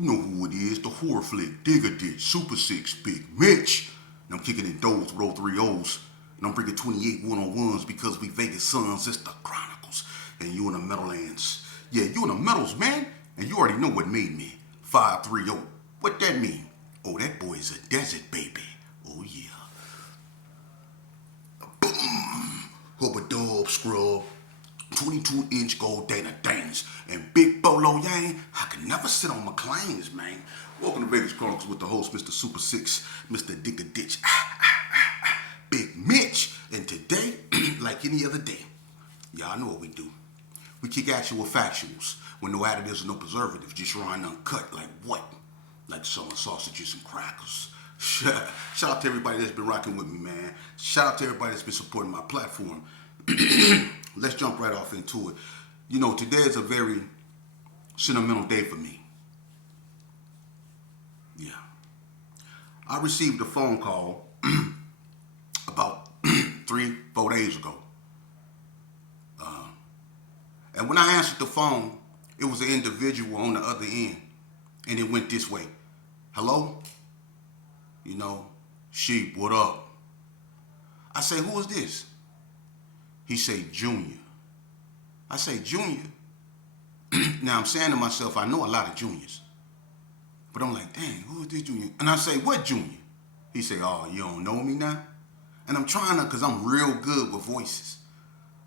You know who it is, the horror flick, Digger Ditch, Super Six, Big Mitch. And I'm kicking in doors with all three O's. And I'm bringing 28 one-on-ones because we Vegas sons, it's the Chronicles. And you in the Meadowlands. Yeah, you in the Meadows, man. And you already know what made me. 530. What that mean? Oh, that boy is a desert baby. Oh, yeah. Boom. Hubba dub scrub. 22-inch gold Donnas and Big Bolo Yang. I can never sit on McLean's, man. Welcome to Vegas Chronicles with the host, Mr. Super Six, Mr. Digger Ditch, Big Mitch. And today, like any other day, y'all know what we do. We kick actual factuals with no additives and no preservatives, just raw and uncut. Like what? Like summer sausages and crackers. Shout out to everybody that's been rocking with me, man. Shout out to everybody that's been supporting my platform. Let's jump right off into it. You know, today is a very sentimental day for me. Yeah. I received a phone call about 3-4 days ago. And when I answered the phone, it was an individual on the other end. And it went this way. Hello? You know, Sheep, what up? I say, who is this? He say, Junior. I say, Junior? Now I'm saying to myself, I know a lot of juniors. But I'm like, dang, who is this Junior? And I say, what Junior? He say, oh, you don't know me now? And I'm trying to, because I'm real good with voices.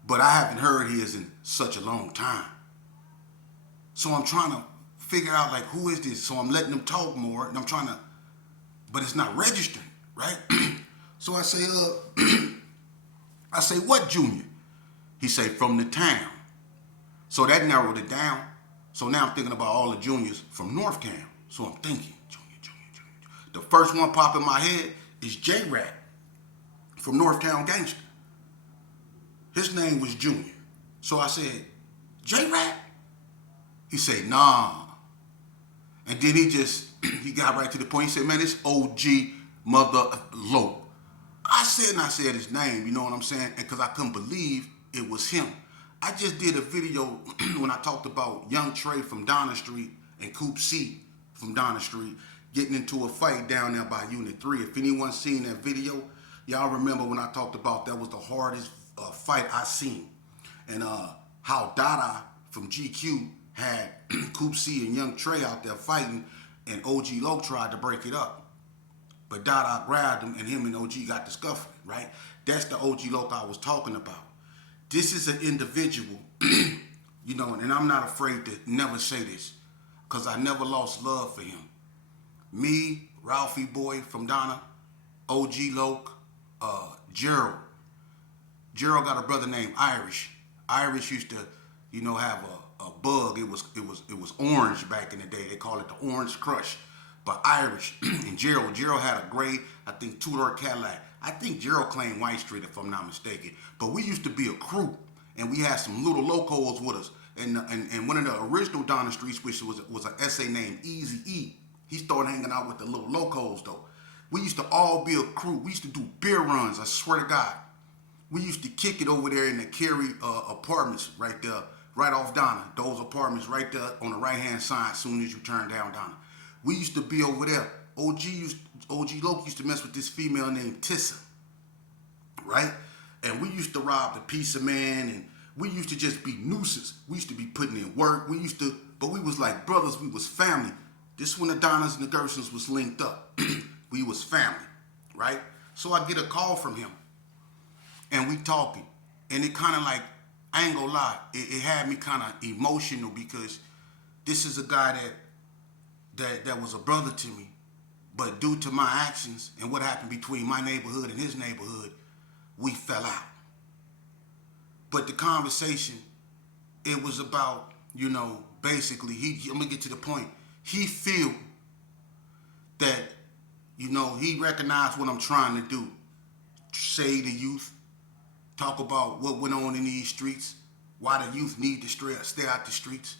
But I haven't heard his in such a long time. So I'm trying to figure out, like, who is this? So I'm letting him talk more, and I'm trying to, but it's not registering, right? So I say, I say, what Junior? He say, from the town. So that narrowed it down. So now I'm thinking about all the juniors from North Town. So I'm thinking, Junior. The first one pop in my head is J-Rat from North Town Gangster. His name was Junior. So I said, J-Rat? He said, nah. And then he got right to the point. He said, man, it's OG Mother Locc. I said his name, you know what I'm saying? Because I couldn't believe it was him. I just did a video when I talked about Young Trey from Donna Street and Coop C from Donna Street getting into a fight down there by Unit 3. If anyone's seen that video, y'all remember when I talked about that was the hardest fight I seen. And how Donna from GQ had Coop C and Young Trey out there fighting, and OG Locc tried to break it up. But Dada grabbed him, and him and OG got the scuffling, right? That's the OG Locc I was talking about. This is an individual, you know, and I'm not afraid to never say this, because I never lost love for him. Me, Ralphie Boy from Donna, OG Locc, Gerald. Gerald got a brother named Irish. Irish used to, you know, have a bug. It was orange back in the day. They call it the Orange Crush. But Irish and Gerald had a gray, I think, two-door Cadillac. I think Gerald claimed White Street, if I'm not mistaken. But we used to be a crew, and we had some little locals with us. And one of the original Donna Streets, which was an SA named Easy E, he started hanging out with the little locals, though. We used to all be a crew. We used to do beer runs, I swear to God. We used to kick it over there in the Cary apartments right there, right off Donna. Those apartments right there on the right-hand side as soon as you turn down Donna. We used to be over there. OG Locc used to mess with this female named Tissa, right? And we used to rob the Pizza Man, and we used to just be nuisance. We used to be putting in work. But we was like brothers. We was family. This when the Donnas and the Gersons was linked up. We was family, right? So I get a call from him, and we talking, and it kind of like, I ain't gonna lie, it had me kind of emotional, because this is a guy that was a brother to me, but due to my actions and what happened between my neighborhood and his neighborhood, we fell out. But the conversation, it was about, you know, basically, I'm gonna get to the point. He feel that, you know, he recognized what I'm trying to do. Save the youth, talk about what went on in these streets, why the youth need to stay out the streets.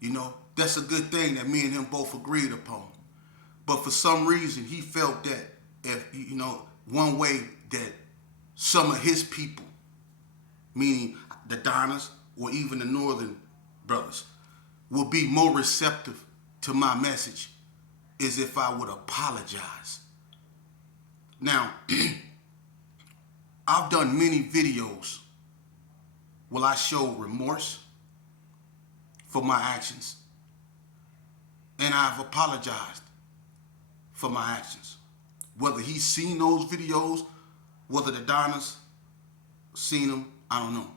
You know, that's a good thing that me and him both agreed upon. But for some reason, he felt that if, you know, one way that some of his people, meaning the Donnas or even the Northern brothers, will be more receptive to my message is if I would apologize. Now, I've done many videos where I show remorse for my actions, and I've apologized for my actions. Whether he's seen those videos, whether the Donnas seen them, I don't know.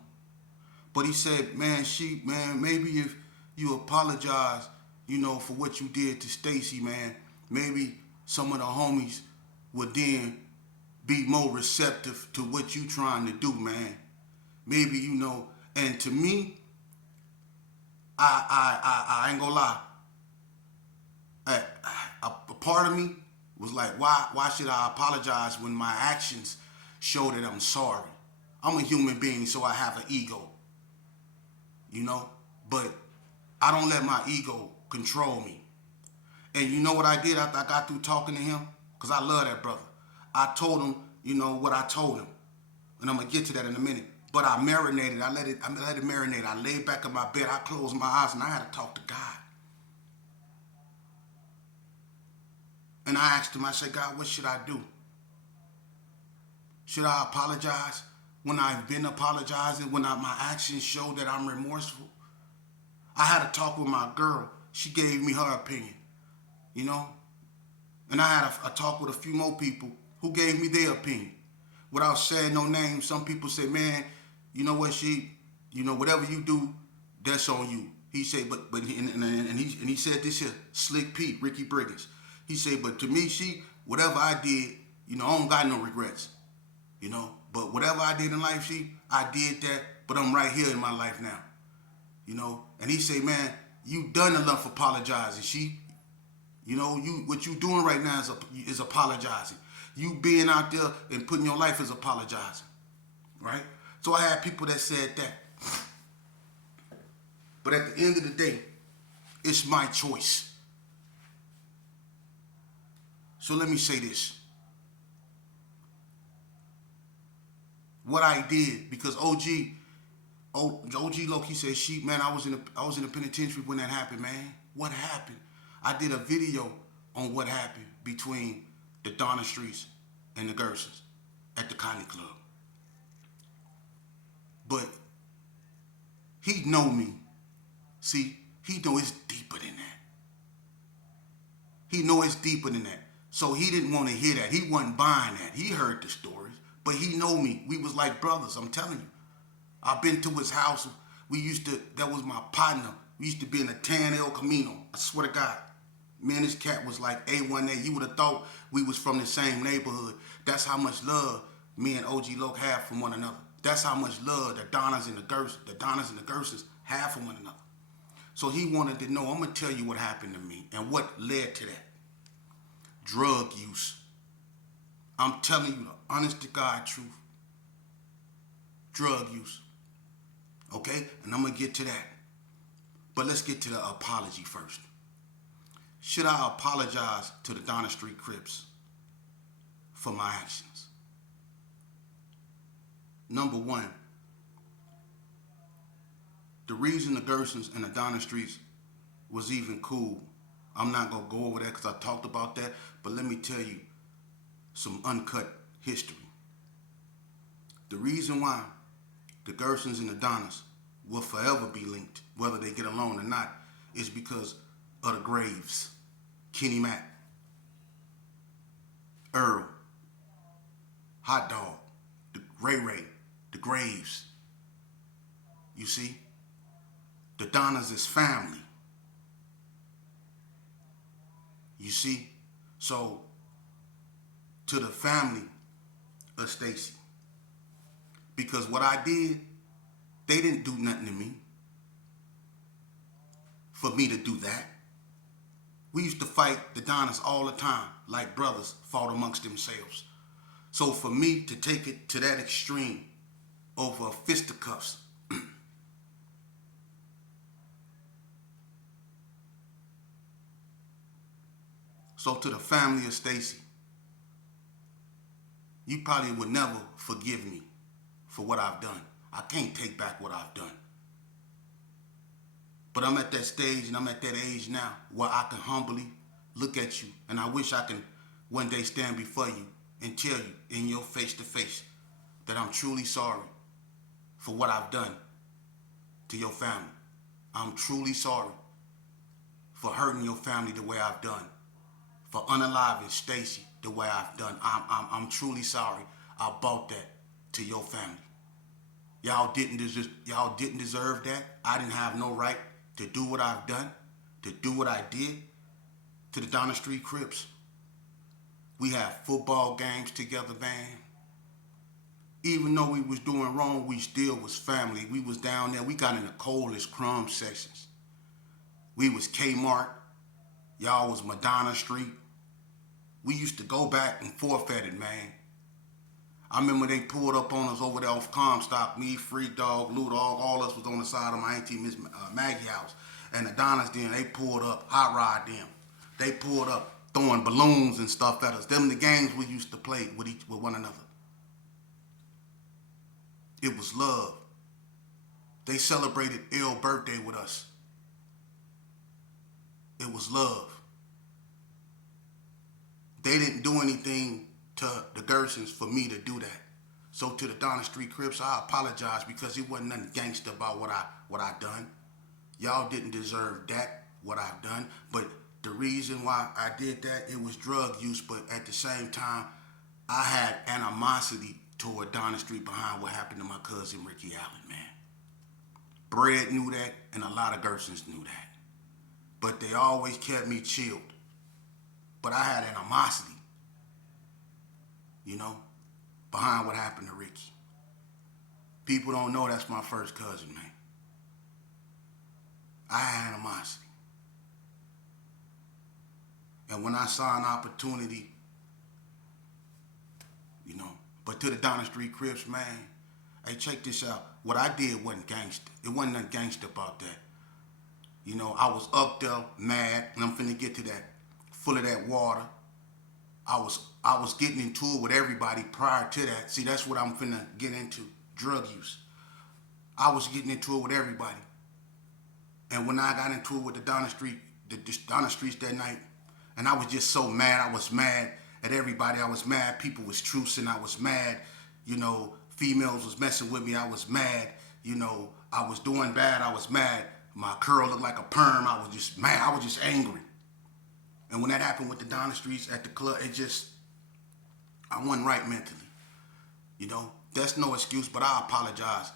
But he said, man, Sheep, man, maybe if you apologize, for what you did to Stacy, man, maybe some of the homies would then be more receptive to what you trying to do, man. Maybe, and to me, I ain't gonna lie. A part of me was like, why should I apologize when my actions show that I'm sorry? I'm a human being, so I have an ego, but I don't let my ego control me. And you know what I did after I got through talking to him? Because I love that brother. I told him, what I told him. And I'm going to get to that in a minute. But I marinated. I let it marinate. I laid back in my bed. I closed my eyes and I had to talk to God. And I asked him, I said, God, what should I do? Should I apologize when I've been apologizing, when my actions show that I'm remorseful? I had a talk with my girl. She gave me her opinion, And I had a talk with a few more people who gave me their opinion. Without saying no names, some people say, man, you know what, whatever you do, that's on you. He said, but he said this here, Slick Pete, Ricky Briggins. He said, but to me, whatever I did, I don't got no regrets, But whatever I did in life, I did that, but I'm right here in my life now, And he said, man, you done enough apologizing, what you doing right now is apologizing. You being out there and putting your life is apologizing, right? So I had people that said that. But at the end of the day, it's my choice. So let me say this. What I did, because OG Locc, he said, Sheep, man, I was in the penitentiary when that happened, man. What happened? I did a video on what happened between the Donna streets and the Gersons at the Comedy Club. But he know me. See, he know it's deeper than that. He know it's deeper than that. So he didn't want to hear that. He wasn't buying that. He heard the stories, but he know me. We was like brothers, I'm telling you. I've been to his house. That was my partner. We used to be in the Tan El Camino. I swear to God. Me and this cat was like A1A. You would have thought we was from the same neighborhood. That's how much love me and OG Locc have for one another. That's how much love the Donnas and the Gersons have for one another. So he wanted to know, I'm going to tell you what happened to me and what led to that. Drug use. I'm telling you the honest to God truth. Drug use. Okay? And I'm going to get to that. But let's get to the apology first. Should I apologize to the Donna Street Crips for my actions? Number one, the reason the Gersons and the Donna Streets was even cool, I'm not going to go over that because I talked about that, but let me tell you some uncut history. The reason why the Gersons and the Donnas will forever be linked, whether they get along or not, is because of the Graves. Kenny Mack, Earl, Hot Dog, Ray Ray, the Graves. You see? The Donnas is family. You see? So, to the family of Stacy. Because what I did, they didn't do nothing to me for me to do that. We used to fight the Donnas all the time, like brothers fought amongst themselves. So for me to take it to that extreme over fisticuffs, so to the family of Stacy, you probably would never forgive me for what I've done. I can't take back what I've done. But I'm at that stage and I'm at that age now where I can humbly look at you, and I wish I can one day stand before you and tell you in your face to face that I'm truly sorry for what I've done to your family. I'm truly sorry for hurting your family the way I've done, for unaliving Stacy the way I've done. I'm truly sorry I brought that to your family. Y'all didn't deserve that. I didn't have no right to do what I've done, to do what I did to the Donna Street Crips. We had football games together, man. Even though we was doing wrong, we still was family. We was down there. We got in the coldest crumb sections. We was Kmart. Y'all was Madonna Street. We used to go back and forth at it, man. I remember they pulled up on us over there off Comstock. Me, Freak Dog, Lou Dog, all us was on the side of my auntie Miss Maggie house. And the Donnas then, they pulled up, Hot Rod them. They pulled up throwing balloons and stuff at us. Them the games we used to play with one another. It was love. They celebrated L's birthday with us. It was love. They didn't do anything to the Gersons for me to do that. So to the Donna Street Crips, I apologize because it wasn't nothing gangster about what I done. Y'all didn't deserve that, what I've done. But the reason why I did that, it was drug use, but at the same time, I had animosity toward Donna Street behind what happened to my cousin Ricky Allen, man. Bread knew that, and a lot of Gersons knew that. But they always kept me chilled. But I had animosity, behind what happened to Ricky. People don't know that's my first cousin, man. I had animosity. And when I saw an opportunity, but to the Donna Street Crips, man, hey, check this out. What I did wasn't gangster. It wasn't nothing gangster about that. I was up there mad, and I'm finna get to that, full of that water. I was getting into it with everybody prior to that. See, that's what I'm finna get into, drug use. I was getting into it with everybody. And when I got into it with the Donna Streets that night, and I was just so mad. I was mad at everybody. I was mad. People was trucing. I was mad. Females was messing with me. I was mad. I was doing bad. I was mad. My curl looked like a perm. I was just mad. I was just angry. And when that happened with the Donna Streets at the club, I wasn't right mentally. That's no excuse, but I apologize,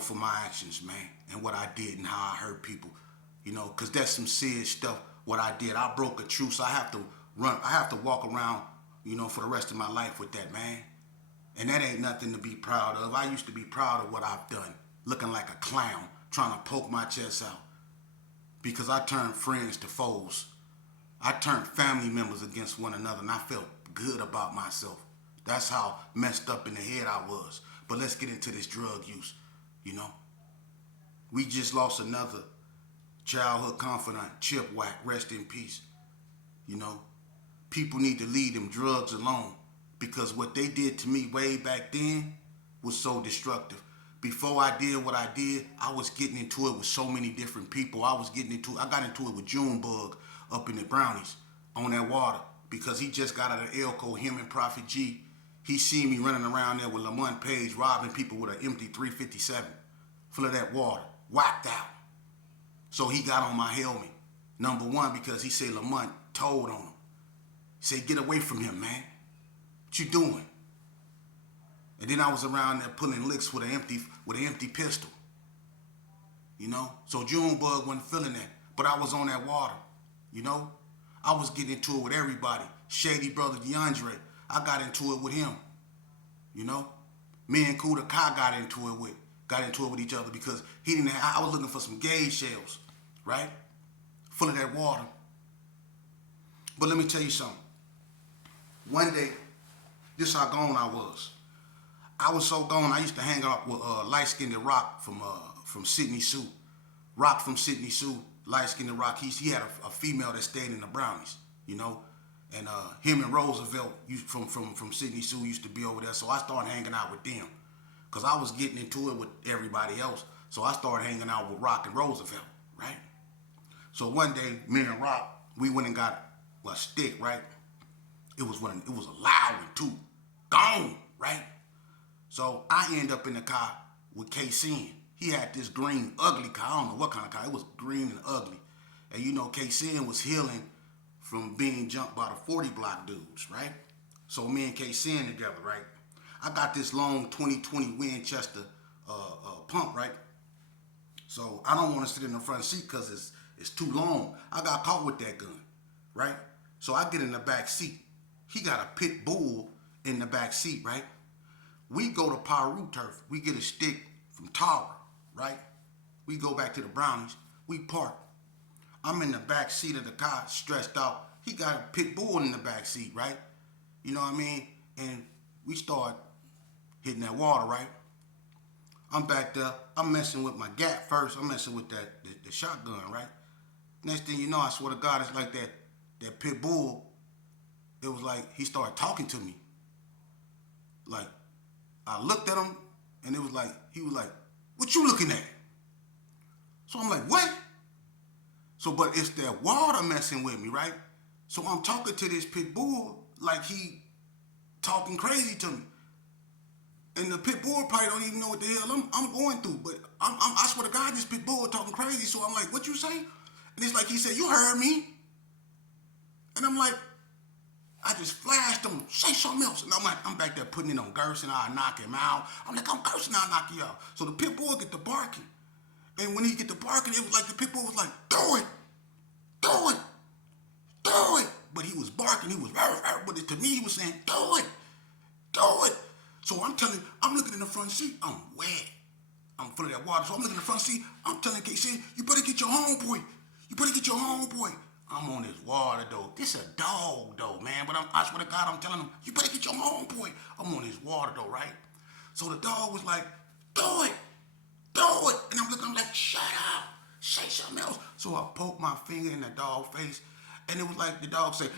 for my actions, man, and what I did and how I hurt people, because that's some serious stuff, what I did. I broke a truce. I have to walk around, for the rest of my life with that, man. And that ain't nothing to be proud of. I used to be proud of what I've done, looking like a clown, trying to poke my chest out, because I turned friends to foes. I turned family members against one another, and I felt good about myself. That's how messed up in the head I was. But let's get into this drug use, We just lost another childhood confidant, Chip Whack, rest in peace. People need to leave them drugs alone, because what they did to me way back then was so destructive. Before I did what I did, I was getting into it with so many different people. I got into it with Junebug up in the Brownies on that water, because he just got out of Elko, him and Prophet G. He seen me running around there with Lamont Page robbing people with an empty 357 full of that water, whacked out. So he got on my helmet. Number one, because he said Lamont told on him. He said, get away from him, man. What you doing? And then I was around there pulling licks with an empty pistol. So Junebug wasn't feeling that. But I was on that water. I was getting into it with everybody. Shady brother DeAndre, I got into it with him. Me and Kuda Kai got into it with each other, because I was looking for some gauge shells, right? Full of that water. But let me tell you something. One day, this is how gone I was. I was so gone, I used to hang out with light-skinned Rock from Sydney Sue. Rock from Sydney Sue, light-skinned Rock. He had a female that stayed in the Brownies, And him and Roosevelt from Sydney Sue used to be over there. So I started hanging out with them, because I was getting into it with everybody else. So I started hanging out with Rock and Roosevelt, right? So one day, me and Rock, we went and got a stick, right? It was a loud one too. Gone, right? So I end up in the car with KC. He had this green, ugly car. I don't know what kind of car. It was green and ugly. And you know, KC was healing from being jumped by the 40 block dudes, right? So me and KC together, right? I got this long 2020 Winchester pump, right? So I don't want to sit in the front seat because it's too long. I got caught with that gun, right? So I get in the back seat. He got a pit bull in the back seat, right? We go to Paru Turf. We get a stick from Tara, right? We go back to the Brownies. We park. I'm in the back seat of the car, stressed out. He got a pit bull in the back seat, right? You know what I mean? And we start hitting that water, right? I'm back there. I'm messing with my gap first. I'm messing with the shotgun, right? Next thing you know, I swear to God, it's like that pit bull. It was like he started talking to me. Like I looked at him, and it was like he was like, "What you looking at?" So I'm like, "What?" So, but it's that water messing with me, right? So I'm talking to this pit bull like he talking crazy to me. And the pit bull probably don't even know what the hell I'm going through. But I swear to God, this pit bull talking crazy. So I'm like, "What you say?" And it's like he said, "You heard me." And I'm like, I just flashed him, "Say something else." And I'm like, I'm back there putting it on Gerson, I'll knock him out. I'm like, "I'm cursing, I'll knock you out." So the pit bull get the barking. And when he get the barking, it was like the pit bull was like, "Do it, do it, do it." But he was barking, he was, but to me, he was saying, "Do it, do it." So I'm looking in the front seat, I'm wet. I'm full of that water. So I'm looking in the front seat, I'm telling KC, "You better get your homeboy. You better get your homeboy." I'm on this water though. This a dog though, man. But I swear to God, I'm telling him, "You better get your homeboy." I'm on this water though, right? So the dog was like, "Do it, do it." And I'm like, "Shut up, say something else." So I poked my finger in the dog's face, and it was like the dog said,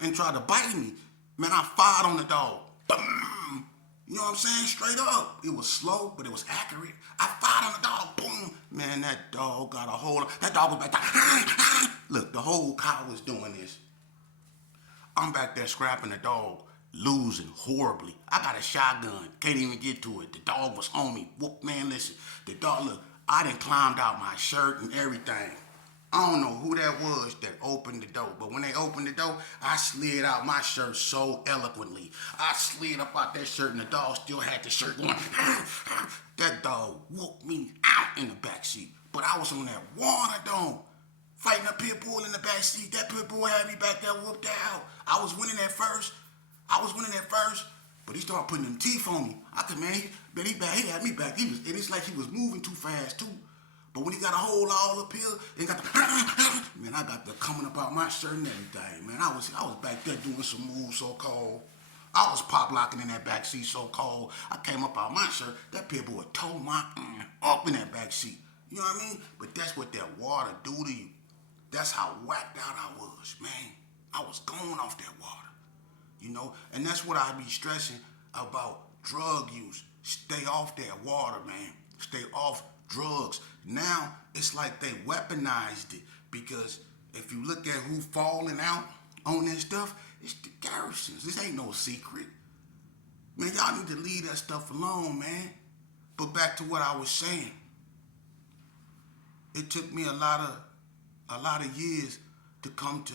and tried to bite me. Man, I fired on the dog. Boom. You know what I'm saying? Straight up. It was slow, but it was accurate. I fired on the dog. Boom. Man, that dog got a hold of. That dog was back there. Look, the whole cow was doing this. I'm back there scrapping the dog, losing horribly. I got a shotgun. Can't even get to it. The dog was on me. Whoop, man, listen. The dog, look, I done climbed out my shirt and everything. I don't know who that was that opened the door, but when they opened the door, I slid out my shirt so eloquently. I slid up out that shirt, and the dog still had the shirt going. That dog whooped me out in the backseat. But I was on that water though, fighting a pit bull in the backseat. That pit bull had me back there whooped out. I was winning at first, but he started putting them teeth on me. I could, man, he had me back. And it's like he was moving too fast too. But when he got a hold all up here, and got the man, I got the coming up out my shirt and everything. Man, I was back there doing some moves so cold. I was pop locking in that back seat so cold. I came up out my shirt. That pit boy tore my up in that back seat. You know what I mean? But that's what that water do to you. That's how whacked out I was, man. I was going off that water. You know, and that's what I be stressing about drug use. Stay off that water, man. Stay off drugs. Now it's like they weaponized it because if you look at who falling out on this stuff, it's the Garrisons. This ain't no secret. Man, y'all need to leave that stuff alone, man. But back to what I was saying. It took me a lot of years to come to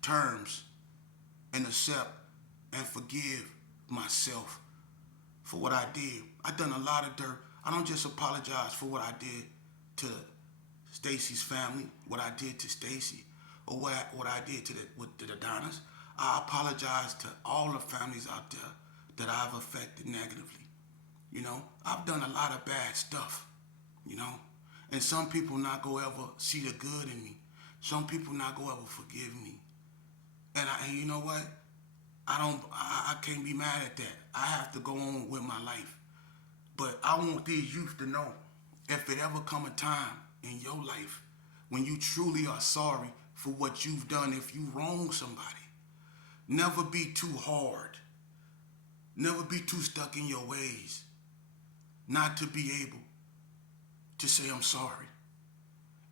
terms and accept and forgive myself for what I did. I done a lot of dirt. I don't just apologize for what I did to Stacy's family, what I did to Stacy, or what I did to the Donnas. I apologize to all the families out there that I've affected negatively. You know, I've done a lot of bad stuff, you know, and some people not gonna ever see the good in me. Some people not gonna ever forgive me. And you know what? I can't be mad at that. I have to go on with my life. But I want these youth to know, if it ever come a time in your life when you truly are sorry for what you've done, if you wrong somebody, never be too hard. Never be too stuck in your ways not to be able to say I'm sorry.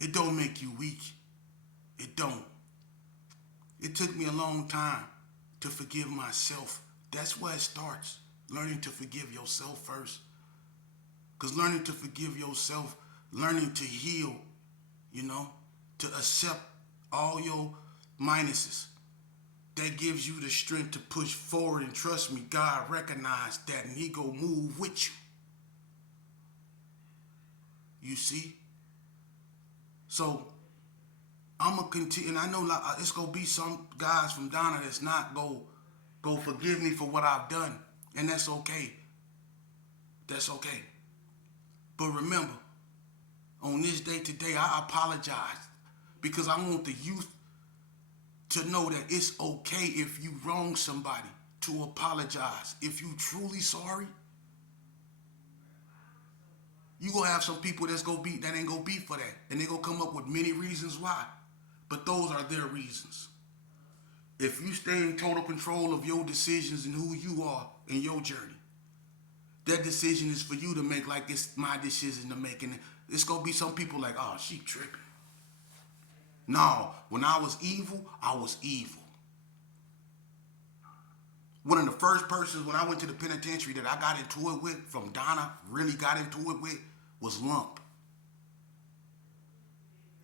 It don't make you weak. It don't. It took me a long time to forgive myself. That's where it starts. Learning to forgive yourself first. Because learning to forgive yourself, learning to heal, you know, to accept all your minuses, that gives you the strength to push forward. And trust me, God recognized that and he go move with you. You see? So I'm gonna continue, and I know like, it's gonna be some guys from Donna that's not go forgive me for what I've done, and that's okay. That's okay. But remember, on this day today, I apologize because I want the youth to know that it's okay if you wrong somebody to apologize. If you truly sorry, you gonna have some people that ain't gonna be for that, and they gonna come up with many reasons why. But those are their reasons. If you stay in total control of your decisions and who you are in your journey, that decision is for you to make like it's my decision to make. And it's going to be some people like, oh, she tripping. No, when I was evil, I was evil. One of the first persons when I went to the penitentiary that I got into it with, from Donna, really got into it with, was Lump.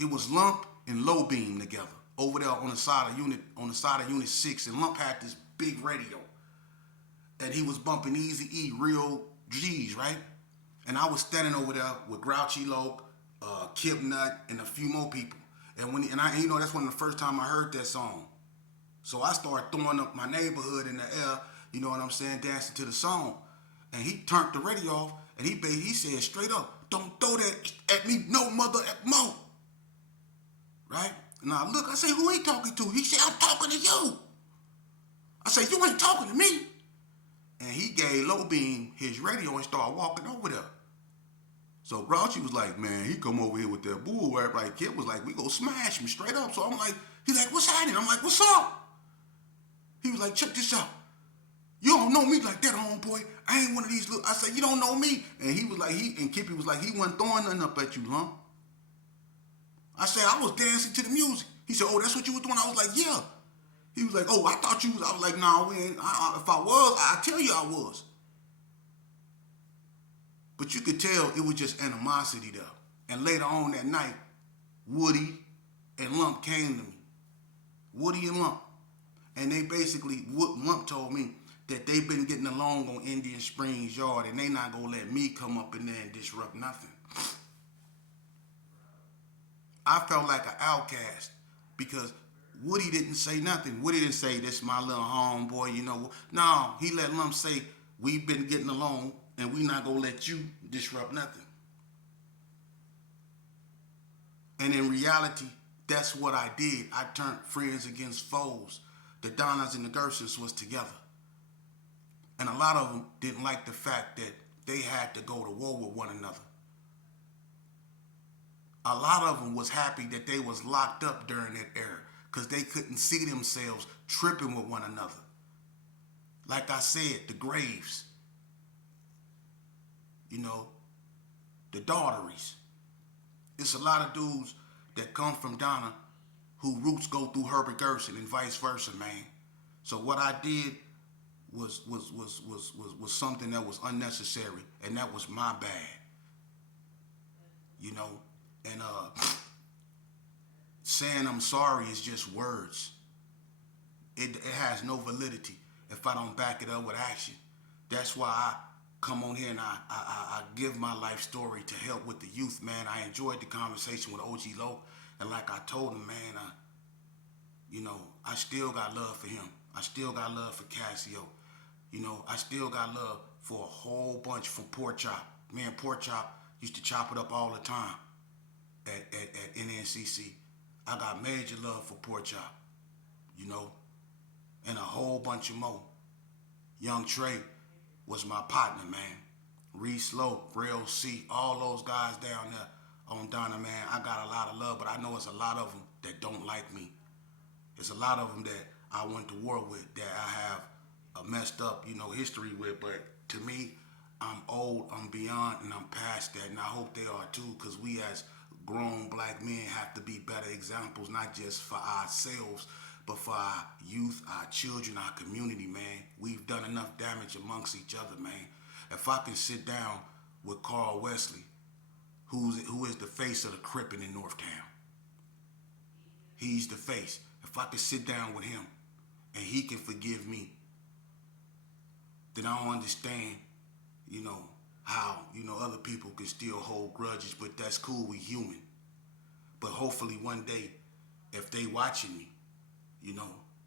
It was Lump and Low Beam together over there on the side of Unit 6, and Lump had this big radio, and he was bumping Easy E, real G's, right? And I was standing over there with Grouchy Locc, Kip Nut, and a few more people. And that's one of the first time I heard that song. So I started throwing up my neighborhood in the air, you know what I'm saying, dancing to the song. And he turned the radio off, and he said straight up, "Don't throw that at me, no mother at mo." Right? And I look, I say, who he talking to? He said, "I'm talking to you." I said, "You ain't talking to me." And he gave Low Beam his radio and started walking over there. So Grouchy was like, "Man, he come over here with that bull rap." Like, Kid was like, "We go smash him straight up." So I'm like, he's like, "What's happening?" I'm like, "What's up?" He was like, "Check this out. You don't know me like that, homeboy. I ain't one of these little." I said, "You don't know me." And he was like, and Kippy was like, "He wasn't throwing nothing up at you, Lump." I said, "I was dancing to the music." He said, "Oh, that's what you was doing?" I was like, "Yeah." He was like, "Oh, I thought you was." I was like, "Nah, we ain't. If I was, I tell you I was." But you could tell it was just animosity there. And later on that night, Woody and Lump came to me. Woody and Lump. And they basically, Lump told me that they've been getting along on Indian Springs Yard, and they not going to let me come up in there and disrupt nothing. I felt like an outcast because Woody didn't say nothing. Woody didn't say, "This my little homeboy, you know." No, he let Lump say, "We've been getting along, and we not going to let you disrupt nothing." And in reality, that's what I did. I turned friends against foes. The Donnas and the Gersons was together. And a lot of them didn't like the fact that they had to go to war with one another. A lot of them was happy that they was locked up during that era because they couldn't see themselves tripping with one another. Like I said, the Graves, you know, the Daughteries. It's a lot of dudes that come from Donna who roots go through Herbert Gerson and vice versa, man. So what I did was something that was unnecessary, and that was my bad. You know, and saying I'm sorry is just words. It has no validity if I don't back it up with action. That's why I come on here and I give my life story to help with the youth, man. I enjoyed the conversation with OG Locc, and like I told him, man, I still got love for him. I still got love for Casio. You know, I still got love for a whole bunch from Pork Chop. Man, Pork Chop used to chop it up all the time at NNCC. I got major love for Pork Chop, you know, and a whole bunch of more. Young Trey was my partner, man. Reese Lowe, Real C, all those guys down there on Donna, man. I got a lot of love, but I know it's a lot of them that don't like me. There's a lot of them that I went to war with, that I have a messed up, history with. But to me, I'm old, I'm beyond, and I'm past that. And I hope they are too, because we as grown black men have to be better examples, not just for ourselves, but for our youth, our children, our community, man. We've done enough damage amongst each other, man. If I can sit down with Carl Wesley, who is the face of the Crippin in Northtown, he's the face. If I can sit down with him and he can forgive me, then I don't understand, how, other people can still hold grudges, but that's cool, we human. But hopefully one day, if they watching me,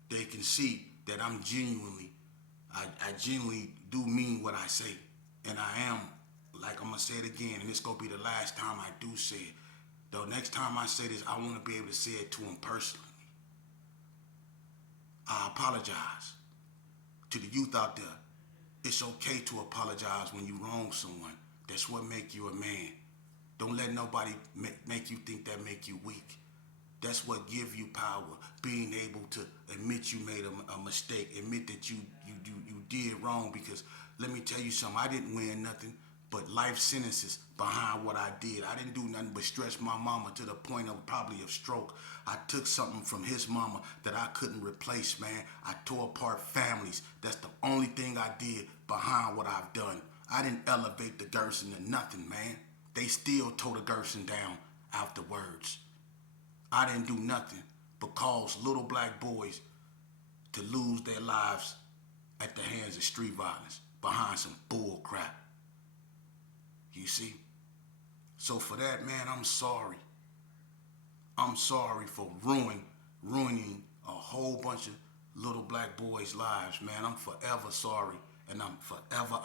they can see that I genuinely do mean what I say. And I am, like I'm gonna say it again, and it's gonna be the last time I do say it. The next time I say this, I wanna be able to say it to him personally. I apologize to the youth out there. It's okay to apologize when you wrong someone. That's what make you a man. Don't let nobody make you think that make you weak. That's what give you power. Being able to admit you made a mistake. Admit that you did wrong. Because let me tell you something. I didn't win nothing but life sentences behind what I did. I didn't do nothing but stress my mama to the point of probably a stroke. I took something from his mama that I couldn't replace, man. I tore apart families. That's the only thing I did behind what I've done. I didn't elevate the Gerson to nothing, man. They still tore the Gerson down afterwards. I didn't do nothing but cause little black boys to lose their lives at the hands of street violence behind some bull crap. You see? So for that, man, I'm sorry. I'm sorry for ruining a whole bunch of little black boys' lives, man. I'm forever sorry, and I'm forever